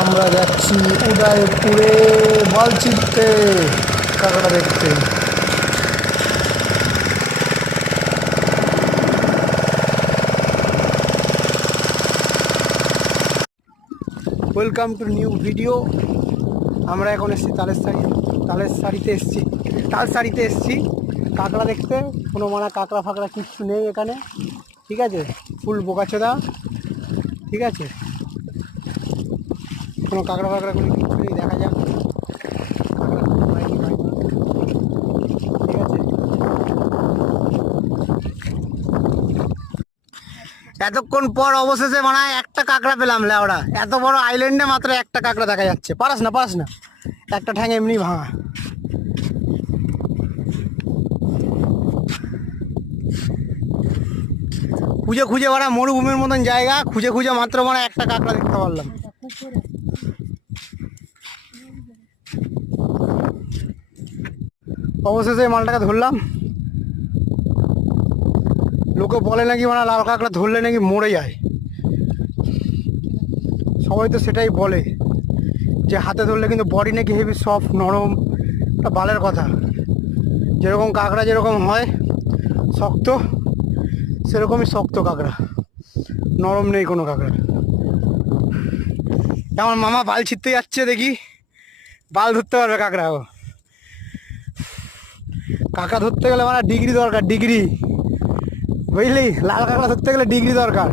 আমরা যাচ্ছি উদয়পুরে বালচিতে কাঁকড়া দেখতে। Welcome to new video. আমরা এখন এসেছি তালসারিতে এসেছি কাঁকড়া দেখতে। কোনো মানে কাঁকড়া ফাঁকড়া কিচ্ছু নেই এখানে, ঠিক আছে? ফুল বোকাচোদা, ঠিক আছে? কোনো কাঁকড়া ফাঁকড়া কোনো কিচ্ছু নেই। দেখা যাক কাঁকড়া পাইনি, ঠিক আছে? এতক্ষণ পর অবশেষে মানে একটা কাঁকড়া পেলাম। লেওড়া, এত বড় আইল্যান্ডে মাত্র একটা কাঁকড়া দেখা যাচ্ছে। পারাস না, একটা ঠ্যাং এমনি ভাঙা। খুঁজে খুঁজে মানে মরুভূমির মতন জায়গা, খুঁজে খুঁজে মাত্র মানে একটা কাঁকড়া দেখতে পারলাম। অবশেষে মালটাকে ধরলাম। লোকে বলে নাকি মানে লাল কাঁকড়া ধরলে নাকি মরে যায়। সবাই তো সেটাই বলে যে হাতে ধরলে কিন্তু বডি নাকি হেভি সফট নরম, বালের কথা। যেরকম কাঁকড়া যেরকম হয় শক্ত, সেরকমই শক্ত কাঁকড়া, নরম নেই কোনো কাঁকড়া। আমার মামা বাল ছিঁড়তে যাচ্ছে, দেখি বাল ধরতে পারবে কাঁকড়া। ও কাঁকড়া ধরতে গেলে মানে ডিগ্রি দরকার, ডিগ্রি, বুঝলি? লাল কাঁকড়া ধরতে গেলে ডিগ্রি দরকার।